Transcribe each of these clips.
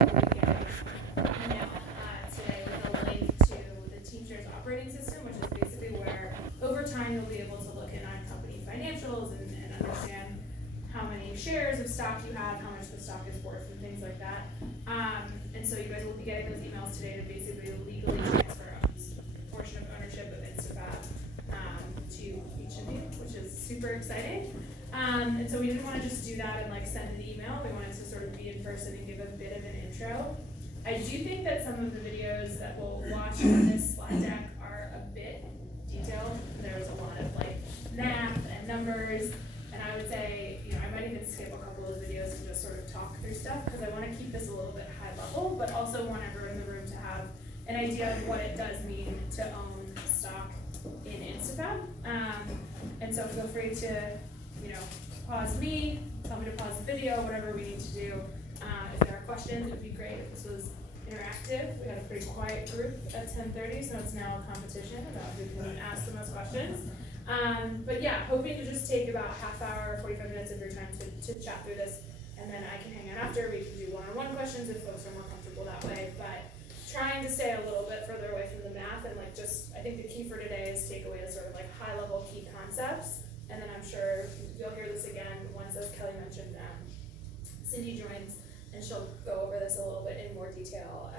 email today with a link to the Teamshares operating system, which is basically where over time you'll be able to look in on company financials and understand how many shares of stock you have, how much the stock is worth, and things like that. And so you guys will be getting those emails today to basically legally transfer a portion of ownership of Instafab to each of you, which is super exciting. And so we didn't want to just do that and like send an email. We wanted to sort of be in person and give a bit of an intro. I do think that some of the videos that we'll watch on this slide deck are a bit detailed. There's a lot of like math and numbers, and I would say, you know, I might even skip a couple of videos and just sort of talk through stuff because I want to keep this a little bit high level, but also want everyone in the room to have an idea of what it does mean to own stock in Instafab. And so feel free to, you know, pause me, tell me to pause the video, whatever we need to do. If there are questions, it would be great if this was interactive. We had a pretty quiet group at 10:30, so it's now a competition about who can ask the most questions. But yeah, hoping to just take about half hour, 45 minutes of your time to chat through this, and then I can hang out after. We can do one-on-one questions if folks are more comfortable that way, but trying to stay a little bit further away from the math and like just, I think the key for today is take away the sort of like high-level key concepts. And then I'm sure you'll hear this again once, as Kelly mentioned, Cindy joins, and she'll go over this a little bit in more detail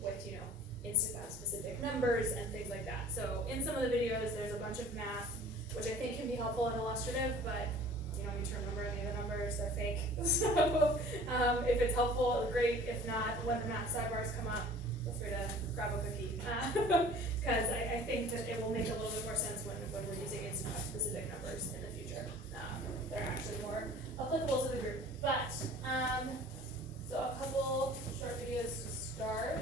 with, you know, Instafab specific numbers and things like that. So in some of the videos, there's a bunch of math, which I think can be helpful and illustrative, but you don't need to remember any of the numbers, they're fake. So if it's helpful, great. If not, when the math sidebars come up, feel free to grab a cookie. Because I think that it will make a little bit more sense when we're using Instafab specific numbers in the future. They're actually more applicable to the group. But, so a couple short videos to start.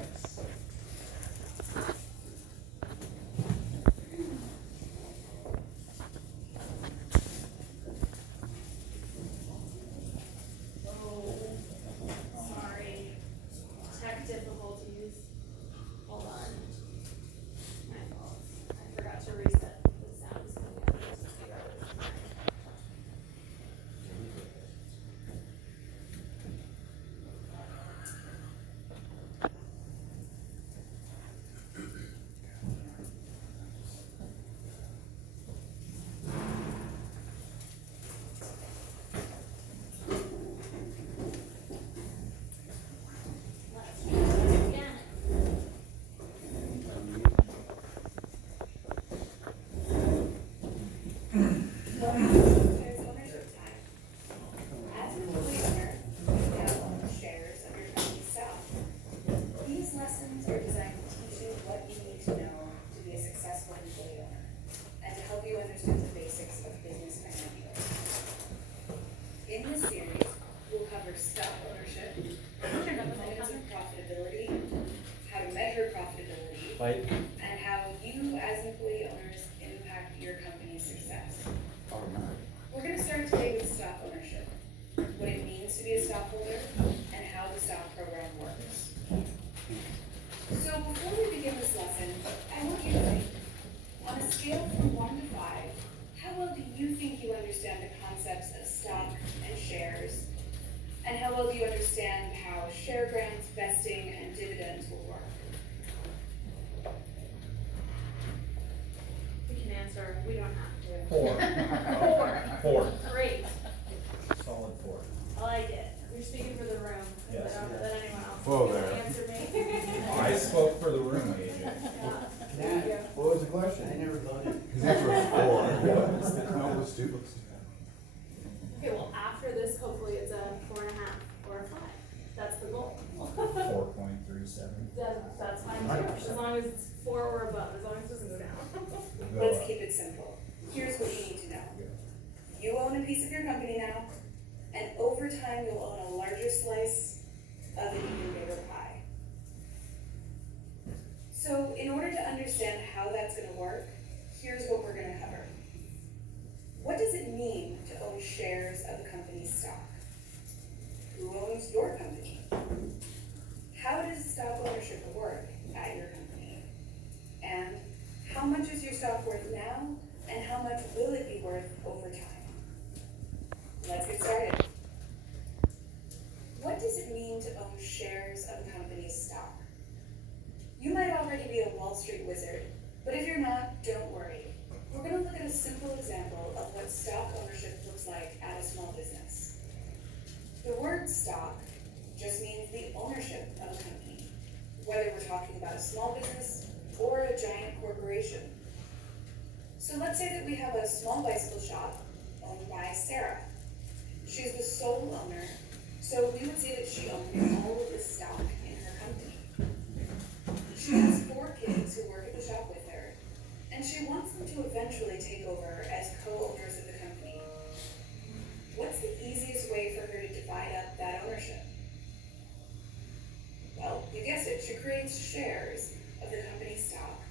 Oh, sorry. Tech difficulties. Hold on. My fault. I forgot to reset the sounds coming out of this computer. Let's try this again. There's ownership time. As an employee owner, you now own shares of your company's stock. These lessons are designed to teach you what you need to know to be a successful employee owner, and to help you understand the basics of business financials. In this series, we'll cover stock ownership, components of profitability, how to measure profitability, and how you as employee owners impact your company's success. We're going to start today with stock ownership, what it means to be a stockholder, and how the stock program works. So before we begin this lesson, I want you to think, on a scale from 1 to 5, how well do you think you understand the concepts of stock and shares? And how well do you understand how share grants, vesting, and dividends will work? We can answer, we don't have to. 4. 4. Great. Solid 4. I like it. You're speaking for the room. Yes. I don't know that anyone else Whoa can there. answer me. I spoke for the room, AJ. Thank you. What was the question? I never voted. His answer was 4. No, it was stupid. Okay, well, after this, hopefully it's a 4.5 or a 5. That's the goal. 4.37. That's fine too, as long as it's 4 or above, as long as it doesn't go down. Let's keep it simple. Here's what you need to know. You own a piece of your company now, and over time you'll own a larger slice of an even bigger pie. So in order to understand how that's going to work, here's what we're going to cover. What does it mean to own shares of a company's stock? Who owns your company? How does stock ownership work at your company? And how much is your stock worth now, and how much will it be worth over time? Let's get started. What does it mean to own shares of a be a Wall Street wizard, but if you're not, don't worry. We're gonna look at a simple example of what stock ownership looks like at a small business. The word stock just means the ownership of a company, whether we're talking about a small business or a giant corporation. So let's say that we have a small bicycle shop owned by Sarah. She's the sole owner, so we would say that she owns all of the stock in her company. She has 4 kids who work at the shop with her, and she wants them to eventually take over as co-owners of the company. What's the easiest way for her to divide up that ownership? Well, you guessed it, she creates shares of the company's stock,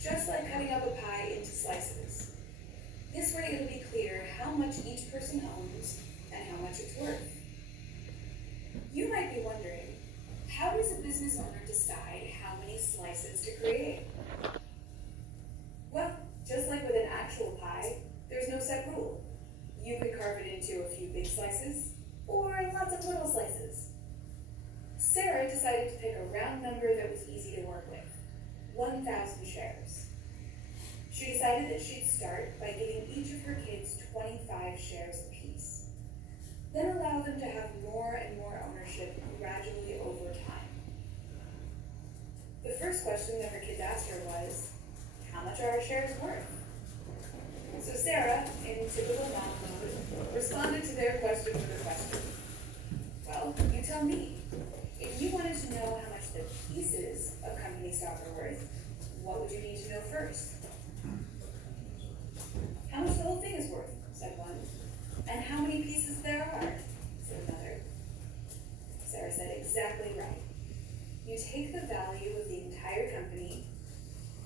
just like cutting up a pie into slices. This way it'll be clear how much each person owns and how much it's worth. You might be wondering, how does a business owner decide how many slices to create? Well, just like with an actual pie, there's no set rule. You could carve it into a few big slices, or lots of little slices. Sarah decided to pick a round number that was easy to work with, 1,000 shares. She decided that she'd start by giving each of her kids 25 shares apiece, then allow them to have more and more ownership gradually over time. The first question that her kids asked her was, how much are our shares worth? So Sarah, in typical mom mode, responded to their question with a question. Well, you tell me. If you wanted to know how much the pieces of company stock are worth, what would you need to know first? How much the whole thing is worth, said one. And how many pieces there are, said another. Sarah said exactly right. You take the value of the entire company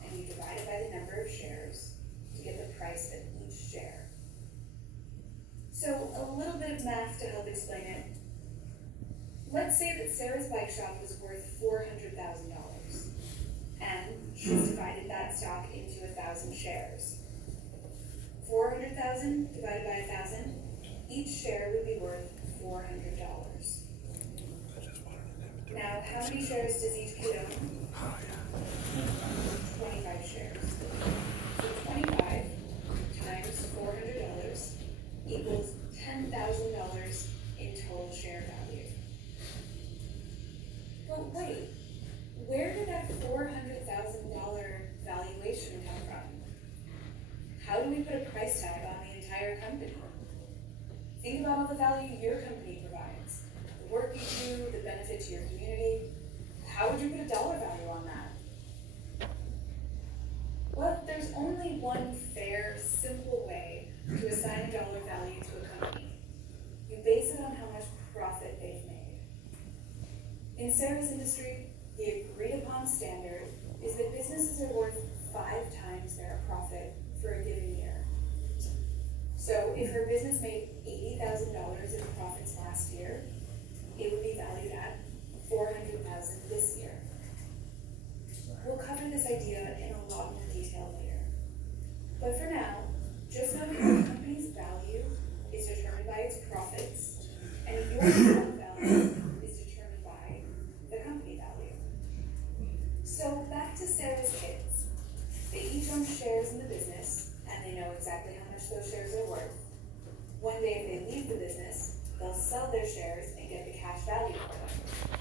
and you divide it by the number of shares to get the price of each share. So a little bit of math to help explain it. Let's say that Sarah's bike shop was worth $400,000, and she's divided that stock into 1,000 shares. 400,000 divided by 1,000, each share would be worth $400. Now, how many shares does each kid own? 25 shares. So 25 times $400 equals $10,000 in total share value. But wait, where did that $400,000 valuation come from? How do we put a price tag on the entire company? Think about all the value your company provides, the work you do, the benefit to your community. How would you put a dollar value on that? Well, there's only one fair, simple way to assign a dollar value to a company. You base it on how much profit they've made. In Sarah's industry, the agreed upon standard is that businesses are worth 5 times their profit for a given year. So if her business made $80,000 in profits last year, it would be valued at $400,000 this year. We'll cover this idea in a lot more detail later. But for now, just know that your company's value is determined by its profits, and your stock value is determined by the company value. So back to Sarah's kids. They each own shares in the business, and they know exactly how much those shares are worth. One day if they leave the business, they'll sell their shares and get the cash value for them.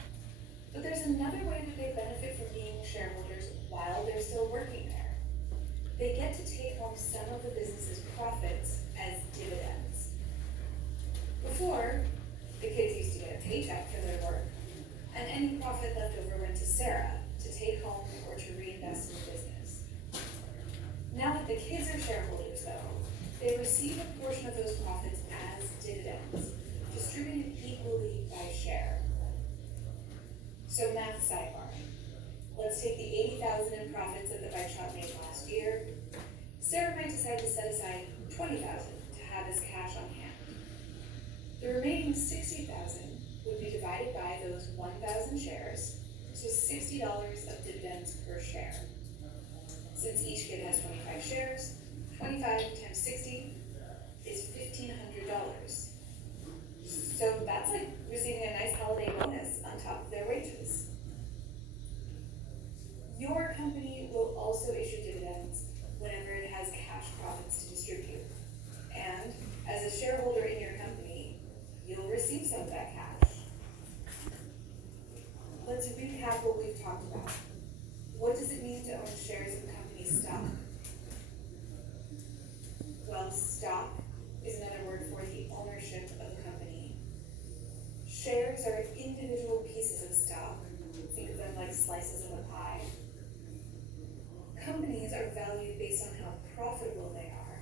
But there's another way that they benefit from being shareholders while they're still working there. They get to take home some of the business's profits as dividends. Before, the kids used to get a paycheck for their work, and any profit left over went to Sarah to take home or to reinvest in the business. Now that the kids are shareholders, though, they receive a portion of those profits as dividends, distributed equally by share. So math sidebar. Let's take the $80,000 in profits that the bike shop made last year. Sarah might decide to set aside $20,000 to have as cash on hand. The remaining $60,000 would be divided by those 1,000 shares, so $60 of dividends per share. Since each kid has 25 shares, 25 times 60 is $1,500. So that's like receiving a nice holiday bonus on top of their wages. Your company let's recap what we've talked about. What does it mean to own shares of the company's stock? Well, stock is another word for the ownership of the company. Shares are individual pieces of stock. Think of them like slices of a pie. Companies are valued based on how profitable they are.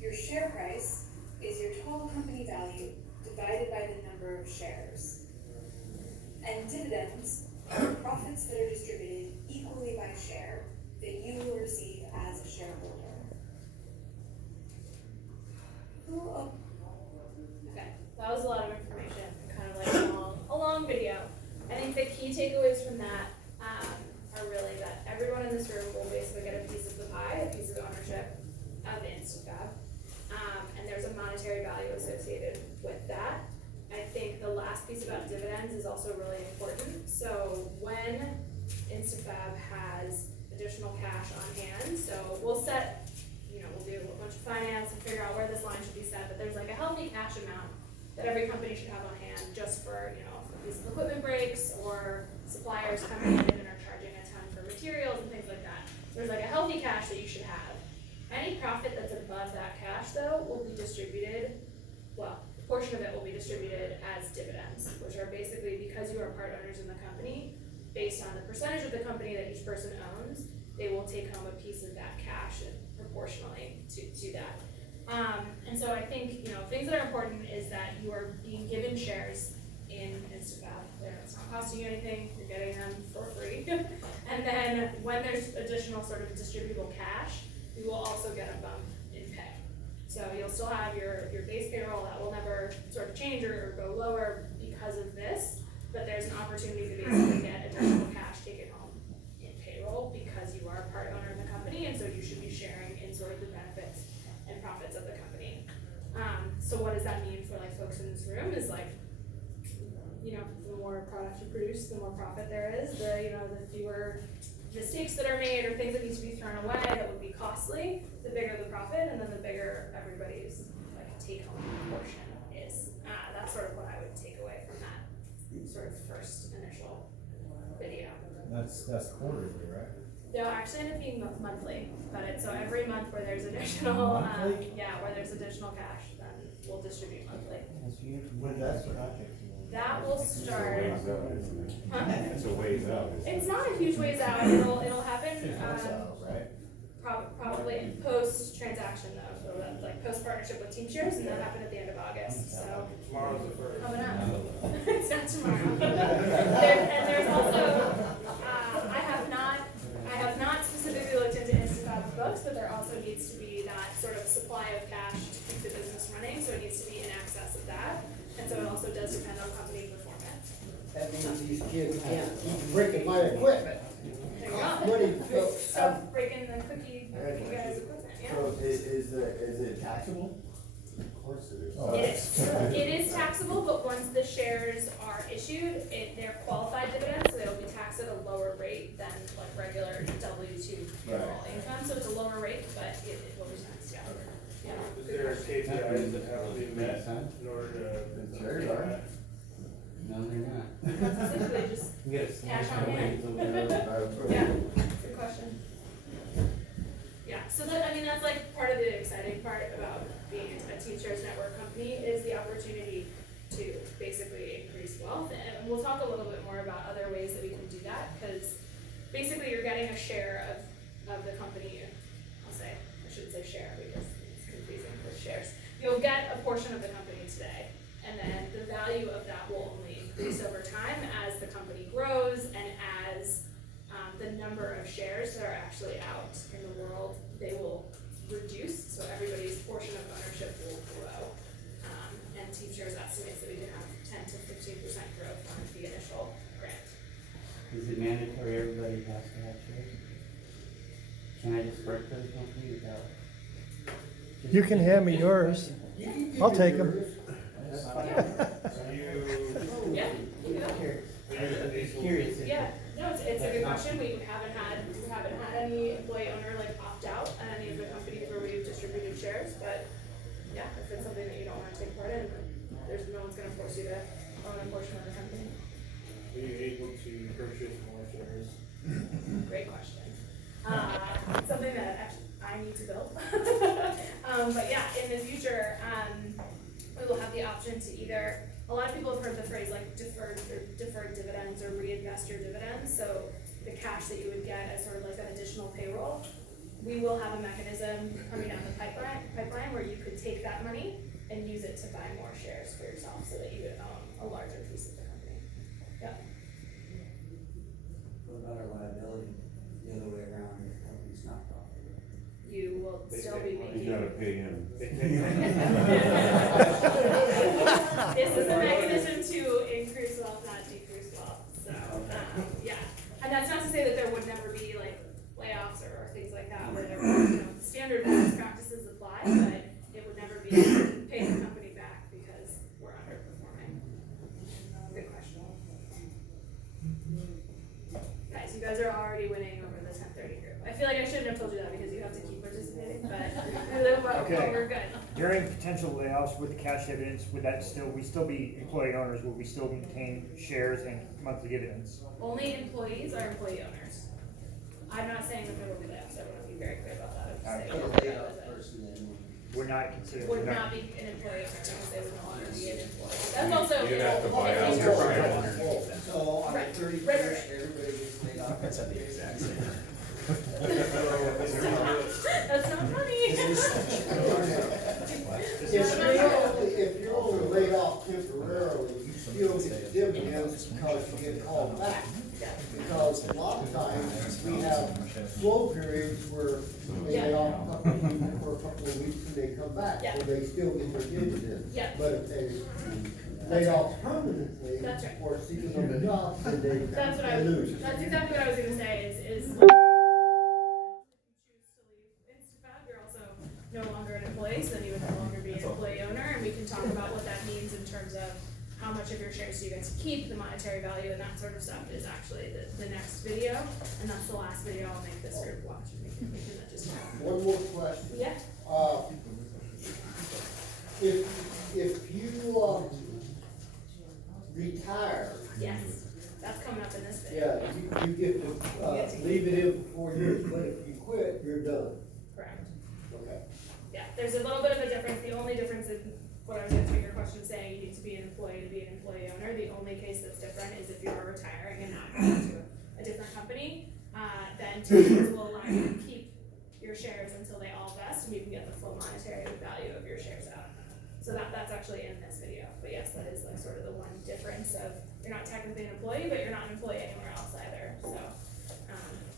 Your share price is your total company value divided by the number of shares. And dividends are profits that are distributed equally by share that you will receive as a shareholder. Okay, that was a lot of information, kind of like a long video. I think the key takeaways from that are really that everyone in this room will basically get a piece of the pie, a piece of ownership of InstaFab. And there's a monetary value associated with that. I think the last piece about dividends is also really important. So when InstaFab has additional cash on hand, so we'll set, we'll do a bunch of finance and figure out where this line should be set, but there's like a healthy cash amount that every company should have on hand just for, if these equipment breaks or suppliers coming in and are charging a ton for materials and things like that. There's like a healthy cash that you should have. Any profit that's above that cash though will be distributed, a portion of it will be distributed as dividends, which are basically because you are part owners in the company, based on the percentage of the company that each person owns, they will take home a piece of that cash proportionally to that. And so I think, things that are important is that you are being given shares in InstaFab. It's not costing you anything, you're getting them for free. And then when there's additional sort of distributable cash, you will also get a bump in pay. So you'll still have your base payroll that will never sort of change or go lower because of this, but there's an opportunity to basically get additional cash taken home in payroll because you are a part owner in the company, and so you should be sharing in sort of the benefits and profits of the company. So what does that mean for like folks in this room is like, the more product you produce, the more profit there is, the fewer mistakes that are made or things that need to be thrown away that would be costly, the bigger the profit, and then the bigger everybody's like take-home portion is. That's sort of what I would take away from that sort of first initial video. That's quarterly, right? They'll actually end up being monthly, but so every month where there's additional, Monthly? where there's additional cash, then we'll distribute monthly. When that's what I think. That will start. It's a ways out. It's not a huge ways out. It'll happen. Right? Probably post transaction though, so that's like post partnership with Team Shares, and that happened at the end of August. So Tomorrow's the first. coming up. It's not tomorrow. And there's also I have not specifically looked into InstaFab's books, but there also needs to be that sort of supply of cash to keep the business running. So it needs to be in excess of that, and so it also does depend on company performance. That means these kids can't keep breaking my equipment. There you go. What do you So breaking the cookie guys' equipment, yeah. So is it taxable? Of course it is. Oh, It is taxable, but once the shares are issued, they're qualified dividends, so they'll be taxed at a lower rate than like regular W-2 payroll income, so it's a lower rate, but it will be taxed, yeah. Is there KPIs that have to be met in order to? Shares are. No, they're not. That's essentially just, You get a Cash on hand. yeah, good question. Yeah, so that's like part of the exciting part about being a Team Shares Network company is the opportunity to basically increase wealth. And we'll talk a little bit more about other ways that we can do that, because basically you're getting a share of the company. I shouldn't say share because it's confusing with shares. You'll get a portion of the company today, and then the value of that will only increase over time as the company grows and as the number of shares that are actually out in the world, they will reduce, so everybody's portion of ownership will grow. And Team Shares estimates that we can have 10 to 15% growth on the initial grant. Is it mandatory everybody has to have shares? Can I just work for the company without? You can hand me yours. I'll take them. So you, Yeah, you know. Curious. Yeah, no, it's a good question. We haven't had any employee owner like opt out at any of the companies where we've distributed shares, but yeah, if it's something that you don't want to take part in, no one's gonna force you to own a portion of the company. either, a lot of people have heard the phrase like deferred dividends or reinvest your dividends, so the cash that you would get as sort of like an additional payroll. We will have a mechanism coming down the pipeline where you could take that money and use it to buy more shares for yourself so that you would own a larger piece of the company. Yeah. What about our liability, the other way around, if the company's not profitable? You will still be making. You gotta pay him. This is a mechanism to increase wealth, not decrease wealth, so, yeah. And that's not to say that there would never be like layoffs or things like that, where there were, standard business practices apply, but it would never be paying the company back because we're underperforming. Good question. Guys, you guys are already winning over the 1030 group. I feel like I shouldn't have told you that because you have to keep participating, but Okay. we're good. During potential layoffs with the cash dividends, would we still be employee owners? Would we still maintain shares and monthly dividends? Only employees are employee owners. I'm not saying that there will be layoffs, I want to be very clear about that. I'm just saying that that We're not considered. would not be an employee owner because they would no longer be an employee. That's also. You'd have to buy out your shares. So on the Right. 31st, Right, right. everybody gets laid off. That's at the exact same. That's not funny. If you're only laid off temporarily, you still get dividends because you get called back. Because a lot of times, we have slow periods where they lay off a couple of people for a couple of weeks and they come back, Yeah. so they still get their dividends. Yeah. But if they laid off permanently That's right. or seeking other jobs, then they lose. That's exactly what I was gonna say is choose to leave InstaFab, you're also no longer an employee, so then you would no longer be an employee owner, and we can talk about what that means in terms of how much of your shares do you get to keep, the monetary value, and that sort of stuff is actually the next video, and that's the last video I'll make this group watch, making that just happen. One more question. Yeah, If you, retire, yes, that's coming up in this video. yeah, you get to, leave it in for 4 years, but if you quit, you're done. Correct. Okay. Yeah, there's a little bit of a difference. The only difference in what I was answering your question saying you need to be an employee to be an employee owner. The only case that's different is if you are retiring and not going to a different company, then teachers will allow you to keep your shares until they all vest and you can get the full monetary value of your shares out. So that's actually in this video. But yes, that is like sort of the one difference of you're not technically an employee, but you're not an employee anywhere else either. So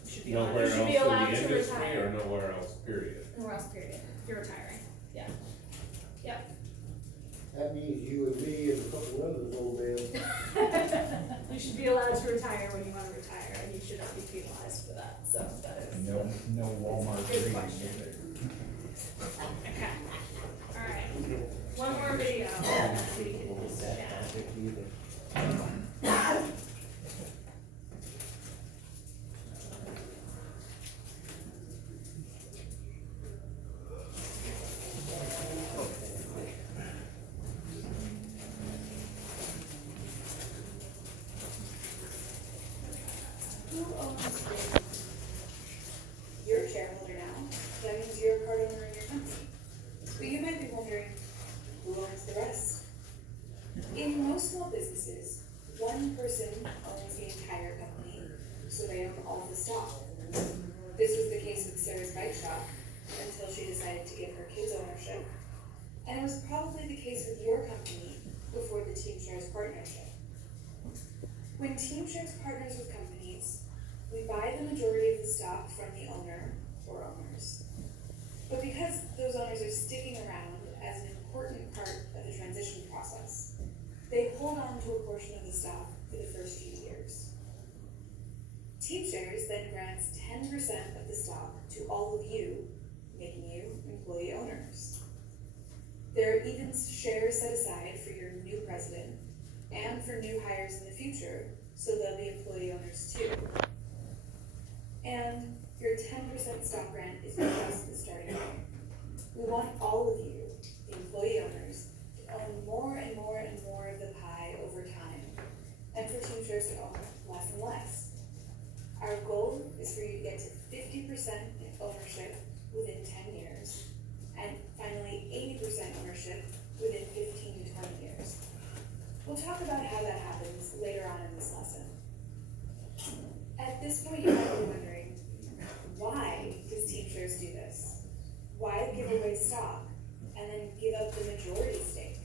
you should be allowed, Nowhere you else should in be the allowed to industry or retire. nowhere else, period? Nowhere else, period. If you're retiring. Yeah. Yep. That means you and me and a couple others old men. You should be allowed to retire when you want to retire, and you should not be penalized for that, so that is. No Walmart. Good reading question. either. Okay, alright, one more video, and then we can just chat. Who owns Disney? You're a shareholder now. That means you're a part owner in your company. But you might be wondering, who owns the rest? In most small businesses, one person owns the entire company, so they own all the stock. This was the case with Sarah's bike shop until she decided to give her kids ownership. And it was probably the case with your company before the Team Shares partnership. When Team Shares partners with companies, we buy the majority of the stock from the owner or owners. But because those owners are sticking around as an important part of the transition process, they hold on to a portion of the stock for the first few years. Team Shares then grants 10% of the stock to all of you, making you employee owners. There are even shares set aside for your new president and for new hires in the future, so they'll be employee owners too. And your 10% stock grant is just the starting point. We want all of you, the employee owners, to own more and more and more of the pie over time, and for Team Shares to own less and less. Our goal is for you to get to 50% ownership within 10 years, and finally 80% ownership within 15 to 20 years. We'll talk about how that happens later on in this lesson. At this point, you might be wondering, why does Teamshares do this? Why give away stock and then give up the majority stake?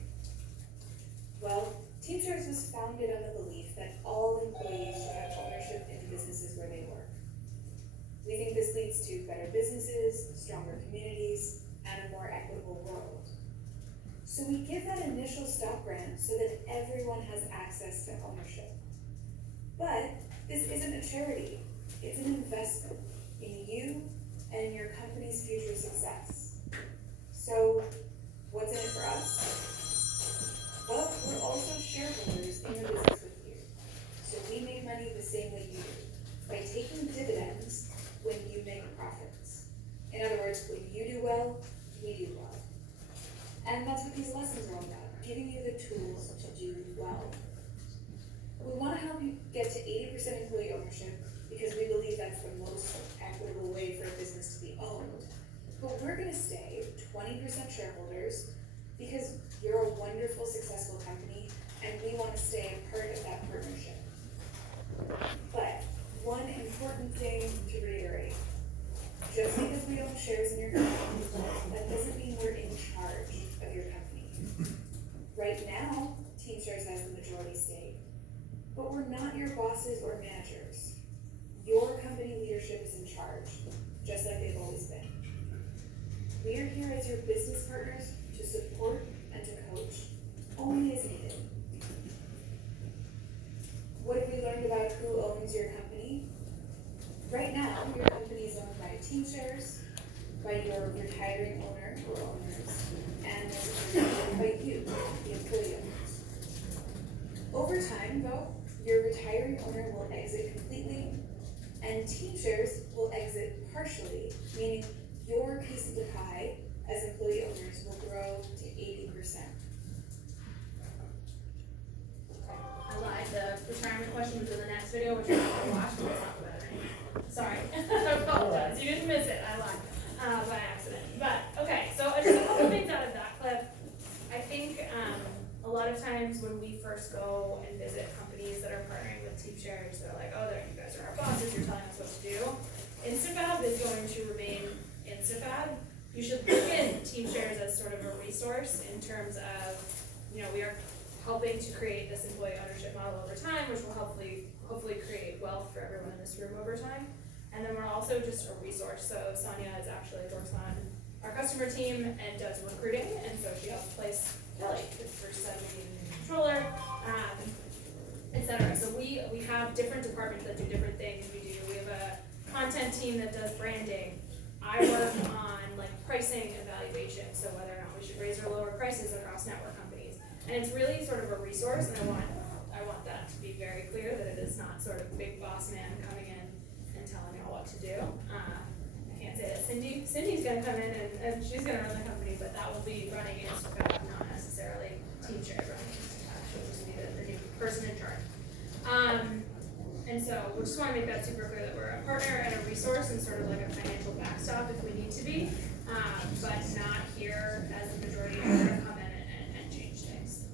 Well, Teamshares was founded on the belief that all employees should have ownership in the businesses where they work. We think this leads to better businesses, stronger communities, and a more equitable world. So we give that initial stock grant so that everyone has access to ownership. But this isn't a charity, it's an investment in you and in your company's future success. So what's in it for us? Well, we're also shareholders in your business with you. So we make money the same way you do, by taking dividends when you make profits. In other words, when you do well, we do well. And that's what these lessons are all about, giving you the tools to do well. We want to help you get to 80% employee ownership because we believe that's the most equitable way for a business to be owned. But we're going to stay 20% shareholders because you're a wonderful, successful company and we want to stay a part of that partnership. But one important thing to reiterate, just because we own shares in your company, that doesn't mean we're in charge of your company. Right now, Teamshares has the majority stake, but we're not your bosses or managers. Your company leadership is in charge, just like they've always been. We are here as your business partners to support and to coach, only as needed. What have we learned about who owns your company? Right now, your company is owned by Teamshares, by your retiring owner or owners, and by you, the employee owners. Over time, though, your retiring owner will exit completely, and Teamshares will exit partially, meaning your piece of the pie as employee owners will grow to 80%. I lied, the retirement question was in the next video, which we're not gonna watch, but we'll talk about it anyway. Sorry, I apologize, you didn't miss it, I lied, by accident. But, okay, so just a couple things out of that clip. I think, a lot of times when we first go and visit companies that are partnering with Teamshares, they're like, oh, you guys are our bosses, you're telling us what to do. Instafab is going to remain Instafab. You should look at Teamshares as sort of a resource in terms of, we are helping to create this employee ownership model over time, which will hopefully create wealth for everyone in this room over time. And then we're also just a resource. So Sonia works on our customer team and does recruiting, and so she helps place Kelly, the first 17 controller, etc. So we have different departments that do different things. We have a content team that does branding. I work on pricing evaluation, so whether or not we should raise or lower prices across network companies. And it's really sort of a resource, and I want that to be very clear that it is not sort of big boss man coming in and telling you all what to do. I can't say that Cindy's gonna come in and she's gonna run the company, but that will be running Instafab, not necessarily Teamshares running Instafab. She'll just be the new person in charge. And so we just want to make that super clear that we're a partner and a resource and sort of like a financial backstop if we need to be, but not here as the majority owner to come in and change things.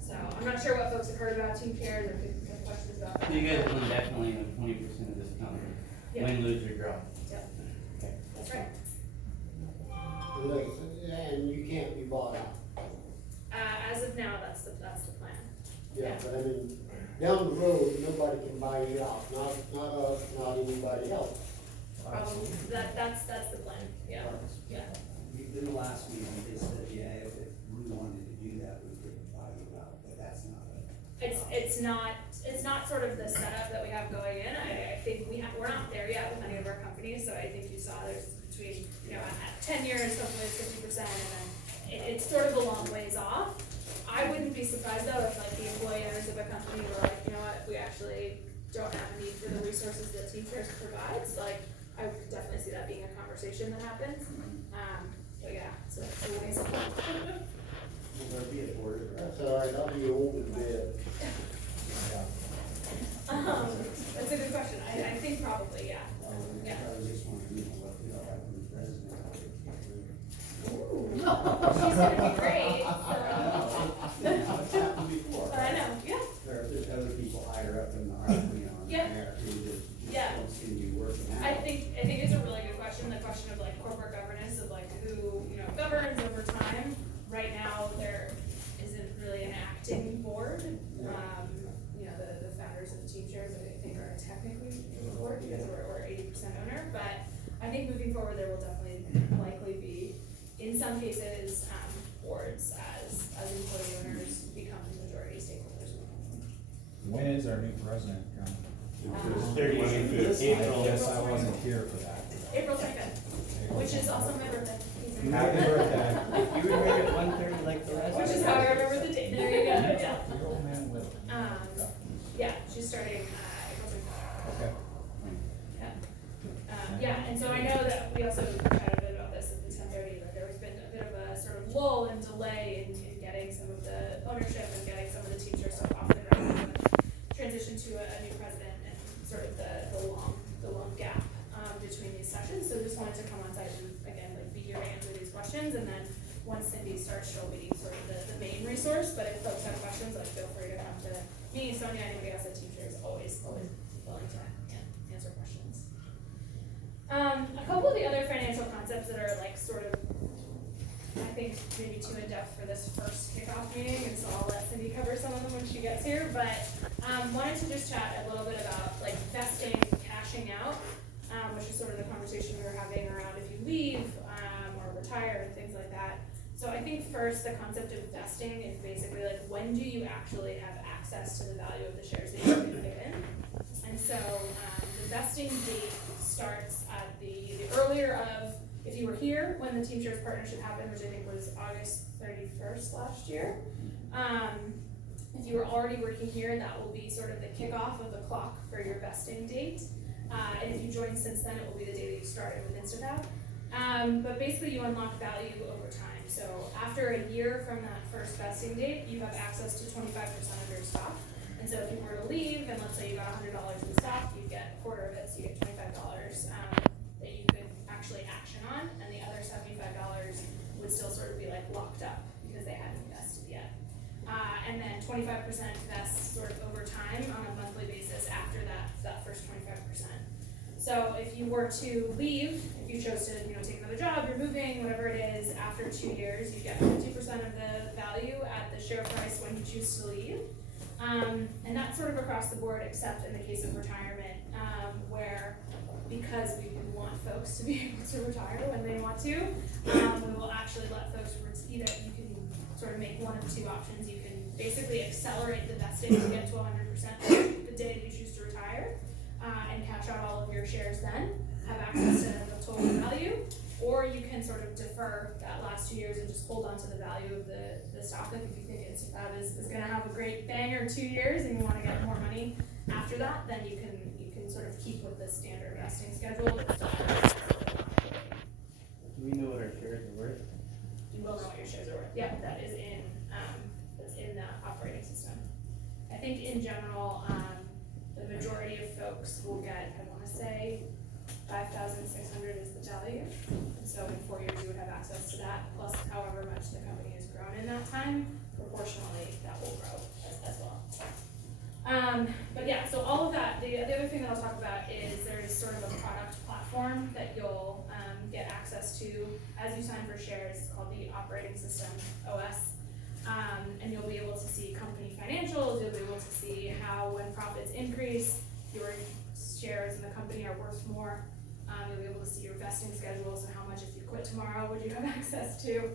So I'm not sure what folks have heard about Teamshares or if have questions about that. So you guys will definitely own 20% of this company, win, lose, or draw. Yep. Okay. That's right. And you can't be bought out. As of now, that's the plan. Yeah, but I mean, down the road, nobody can buy you out, not us, not anybody else. Probably, that's the plan, yeah. In the last meeting, they said, yeah, if we wanted to do that, we could buy you out, but that's not it. It's not sort of the setup that we have going in. I think we're not there yet with any of our companies, so I think you saw there's between, at 10 years, hopefully it's 50%, and then it's sort of a long ways off. I wouldn't be surprised though if the employee owners of a company were like, you know what, we actually don't have a need for the resources that Teamshares provides. I would definitely see that being a conversation that happens. But yeah, so it's a ways off. Will there be a board of That's all right, I'll be old in bed. That's a good question. I think probably, yeah. Yeah. I was just wondering, what we all have from the president. Ooh, she's gonna be great. So. That's happened before. I know, Yeah. There, who just Yeah. don't seem to be working out. I think it's a really good question, the question of like corporate governance, of like who, you know, governs over time. Right now, there isn't really an acting board. You know, the founders of the team chairs, I think, are technically the board because we're 80% owner, but I think moving forward, there will definitely likely be, in some cases, boards as employee owners become the majority stakeholders. When is our new president coming? April. I guess I wasn't here for that. April 2nd, which is also my birthday. Happy birthday. If you were here at 1:30 like the rest. Which is how I remember the date, there you go, yeah. Your old man will. Yeah, she's starting, April 2nd. Okay. Yeah, and so I know that we also chatted a bit about this at the 10:30, but there has been a bit of a sort of lull and delay in getting some of the ownership and getting some of the team chair stuff off the ground. Transition to a new president and sort of the long gap between these sessions. So just wanted to come on site and again, like be here to answer these questions, and then once Cindy starts, she'll be sort of the main resource. But if folks have questions, like feel free to come to me, Sonia, anybody else at team chair is always willing to answer questions. A couple of the other financial concepts that are like sort of, I think, maybe too in depth for this first kickoff meeting, and so I'll let Cindy cover some of them when she gets here. But wanted to just chat a little bit about like vesting, cashing out, which is sort of the conversation we were having around if you leave or retire and things like that. So I think first the concept of vesting is basically like when do you actually have access to the value of the shares that you've been given. And so the vesting date starts at the earlier of, if you were here when the Team Shares partnership happened, which I think was August 31st last year. If you were already working here, that will be sort of the kickoff of the clock for your vesting date. And if you joined since then, it will be the day that you started with InstaFab. But basically you unlock value over time. So after a year from that first vesting date, you have access to 25% of your stock. And so if you were to leave, and let's say you got $100 in stock, you get a quarter of it, so you get $25 that you could actually action on, and the other $75 would still sort of be like locked up because they hadn't vested yet. And then 25% vests sort of over time on a monthly basis after that first 25%. So if you were to leave, if you chose to take another job, you're moving, whatever it is, after 2 years, you get 50% of the value at the share price when you choose to leave. And that's sort of across the board, except in the case of retirement, where because we want folks to be able to retire when they want to, we will actually let folks either, you can sort of make one of two options. You can basically accelerate the vesting to get to 100% the day that you choose to retire, and cash out all of your shares then, have access to the total value, or you can sort of defer that last 2 years and just hold on to the value of the stock. Like if you think InstaFab is going to have a great banger 2 years and you want to get more money after that, then you can sort of keep with the standard vesting schedule. Do we know what our shares are worth? You will know what your shares are worth. Yep, that is in the operating system. I think in general, the majority of folks will get, I want to say, 5,600 is the value. And so in 4 years, you would have access to that, plus however much the company has grown in that time, proportionally, that will grow as well. But yeah, so all of that, the other thing that I'll talk about is there is sort of a product platform that you'll get access to as you sign for shares. It's called the Operating System OS. And you'll be able to see company financials, you'll be able to see how when profits increase, your shares in the company are worth more. You'll be able to see your vesting schedule, so how much if you quit tomorrow would you have access to.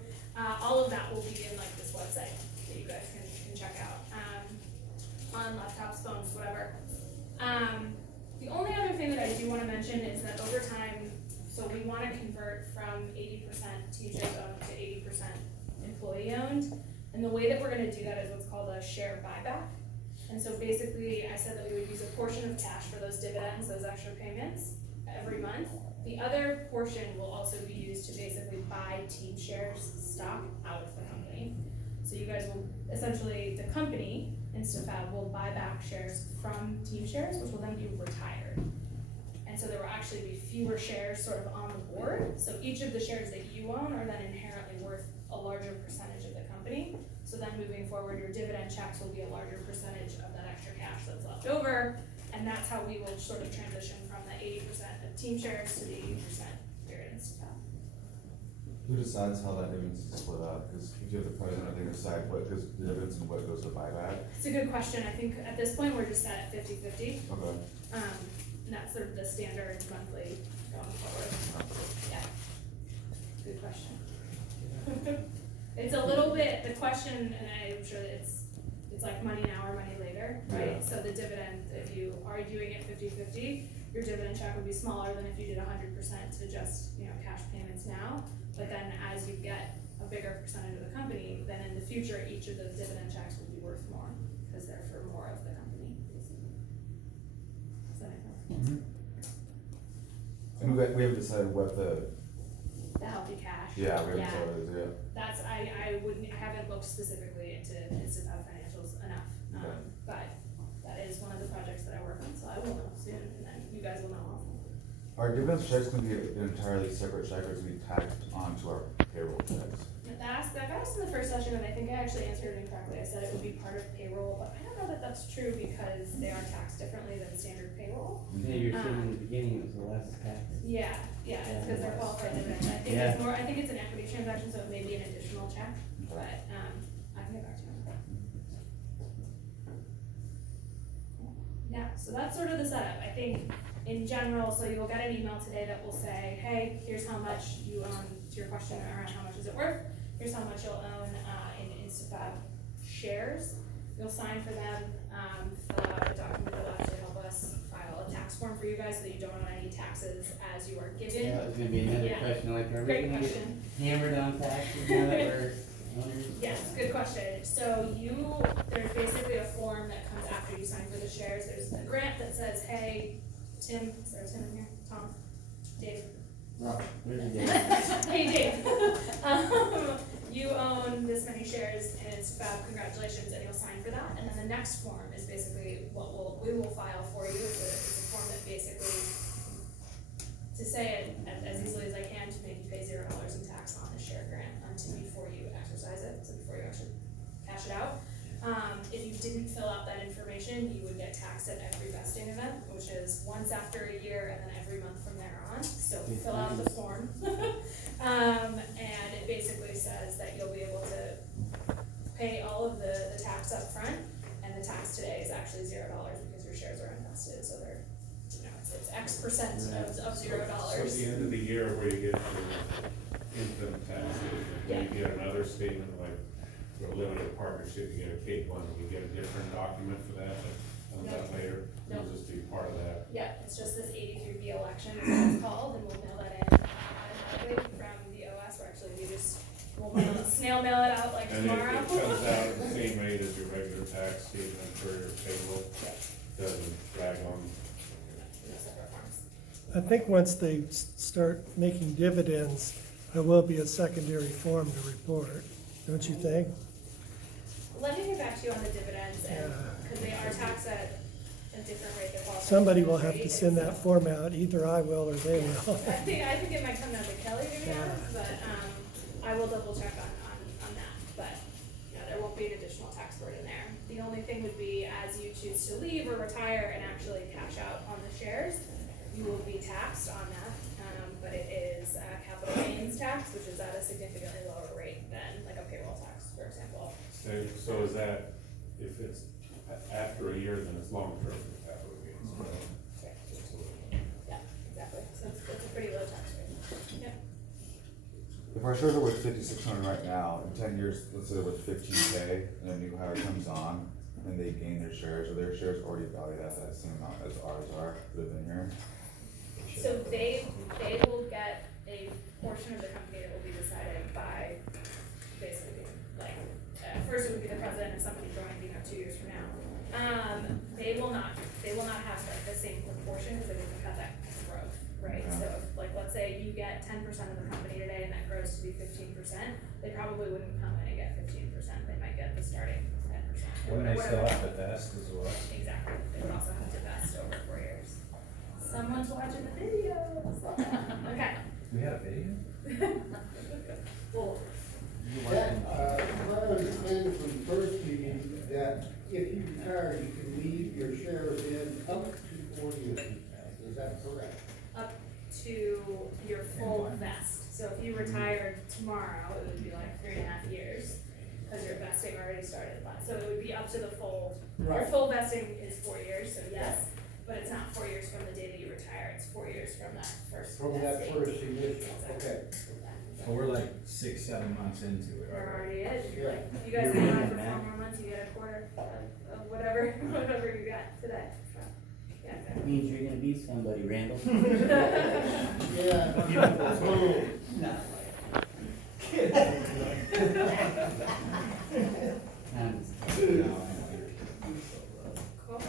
All of that will be in like this website that you guys can check out. On laptops, phones, whatever. The only other thing that I do want to mention is that over time, so we want to convert from 80% team shares owned to 80% employee owned. And the way that we're going to do that is what's called a share buyback. And so basically, I said that we would use a portion of cash for those dividends, those extra payments every month. The other portion will also be used to basically buy team shares stock out of the company. So you guys will essentially, the company, InstaFab, will buy back shares from team shares, which will then be retired. And so there will actually be fewer shares sort of on the board. So each of the shares that you own are then inherently worth a larger percentage of the company. So then moving forward, your dividend checks will be a larger percentage of that extra cash that's left over. And that's how we will sort of transition from the 80% of team shares to the 80% period and stuff. Who decides how that dividends is split up? Because if you have the president, they decide what goes to dividends and what goes to buyback. It's a good question. I think at this point, we're just at 50-50. Okay. And that's sort of the standard monthly going forward. Yeah. Good question. It's a little bit, the question, and I'm sure that it's like money now or money later, right? Yeah. So the dividend, if you are doing it 50-50, your dividend check would be smaller than if you did 100% to just, cash payments now. But then as you get a bigger percentage of the company, then in the future, each of those dividend checks will be worth more, because they're for more of the company, basically. Does that make sense? And we haven't decided what the, The healthy cash. we haven't decided what it is yet. That's, I haven't looked specifically into Instapub financials enough, Okay. but that is one of the projects that I work on, so I will know soon, and then you guys will know also. Are dividend checks gonna be an entirely separate check or is it gonna be tacked onto our payroll checks? That got asked in the first session, and I think I actually answered it incorrectly. I said it would be part of payroll, but I don't know that that's true because they are taxed differently than standard payroll. Maybe you're saying in the beginning it was the less tax. Yeah, it's because they're qualified dividends. I think Yeah. it's more, I think it's an equity transaction, so it may be an additional check, but, I can get back to you on that. Yeah, so that's sort of the setup. I think in general, so you'll get an email today that will say, hey, here's how much you own, to your question around how much is it worth, here's how much you'll own, in Instafab shares. You'll sign for them, fill out a document that will actually help us file a tax form for you guys so that you don't owe any taxes as you are given. Yeah, that was gonna be another Yeah. question, like, are we Great gonna get question. hammered on taxes now that we're owners? Yes, good question. So there's basically a form that comes after you sign for the shares. There's a grant that says, hey, Tim, is there a Tim in here? Tom? Dave? Where's the date? Hey, Dave. You own this many shares and it's fab, congratulations, and you'll sign for that. And then the next form is basically what we will file for you. It's a form that basically, to say it as easily as I can, to make you pay $0 in tax on the share grant before you exercise it, so before you actually cash it out. If you didn't fill out that information, you would get taxed at every vesting event, which is once after a year and then every month from there on. So fill out the form. And it basically says that you'll be able to pay all of the tax up front, and the tax today is actually $0 because your shares are invested, so they're, it's X percent of $0. So at the end of the year where you get your income taxes, Yeah. you get another statement like for a limited partnership, you get a K one, you get a different document for that comes out later. No. It'll just be part of that. Yeah, it's just this 83B election is what it's called, and we'll mail that in automatically from the OS, or actually we'll snail mail it out like And tomorrow. it comes out at the same rate as your regular tax statement for your payroll, doesn't drag on. No separate forms. I think once they start making dividends, there will be a secondary form to report, don't you think? Let me get back to you on the dividends, and, Yeah. because they are taxed at a different rate than qualified. Somebody will have to rate, send so- that form out, either I will or they will. I think it might come down to Kelly, to be Yeah. honest, but, I will double check on that, but, there won't be an additional tax burden there. The only thing would be, as you choose to leave or retire and actually cash out on the shares, you will be taxed on that, but it is capital gains tax, which is at a significantly lower rate than like a payroll tax, for example. So is that, if it's after a year, then it's long-term capital gains, right? Yeah, exactly, so it's a pretty low tax rate. Yep. If our shares are worth 5,600 right now, in 10 years, let's say they're worth 15K, and a new hire comes on, and they gain their shares, are their shares already valued at that same amount as ours are, that have been here? So they will get a portion of the company that will be decided by basically, like, first it would be the president if somebody joined, 2 years from now. They will not have like the same proportion because they wouldn't have that growth, right? Yeah. So if, like, let's say you get 10% of the company today and that grows to be 15%, they probably wouldn't come in and get 15%, they might get the starting 10%. Wouldn't they still Whatever. have to vest as well? Exactly, they would also have to vest over 4 years. Someone's watching the videos. Okay. We had a video? Well, My understanding from the first meeting, that if you retire, you can leave your shares in up to full vest. So if you retired tomorrow, it would be like 3.5 years, cause your vesting already started, so it would be up to the full. Your Right. full vesting is 4 years, so yes, but it's not 4 years from the day that you retire, it's 4 years from that first From that vesting. first initial, okay. So we're like 6-7 months into it We're already. already in, Yeah. like, you guys You're hang on in, for man. 4 more months, you get a quarter of whatever, whatever you got today, so, yeah. Means you're gonna be somebody, Randall. Yeah. Um, Cool.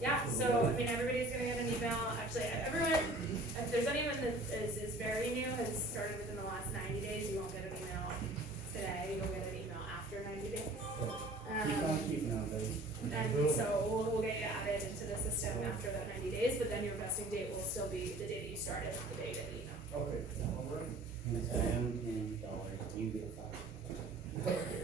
Yeah, so, I mean, everybody's gonna get an email, actually, everyone, if there's anyone that is very new, has started within the last 90 days, you won't get an email today, you'll get an email after 90 days. Keep on keeping on, buddy. And so we'll get you added into the system after that 90 days, but then your vesting date will still be the day that you started, the day that you know. Okay, all right. And so I own $10, you get $5.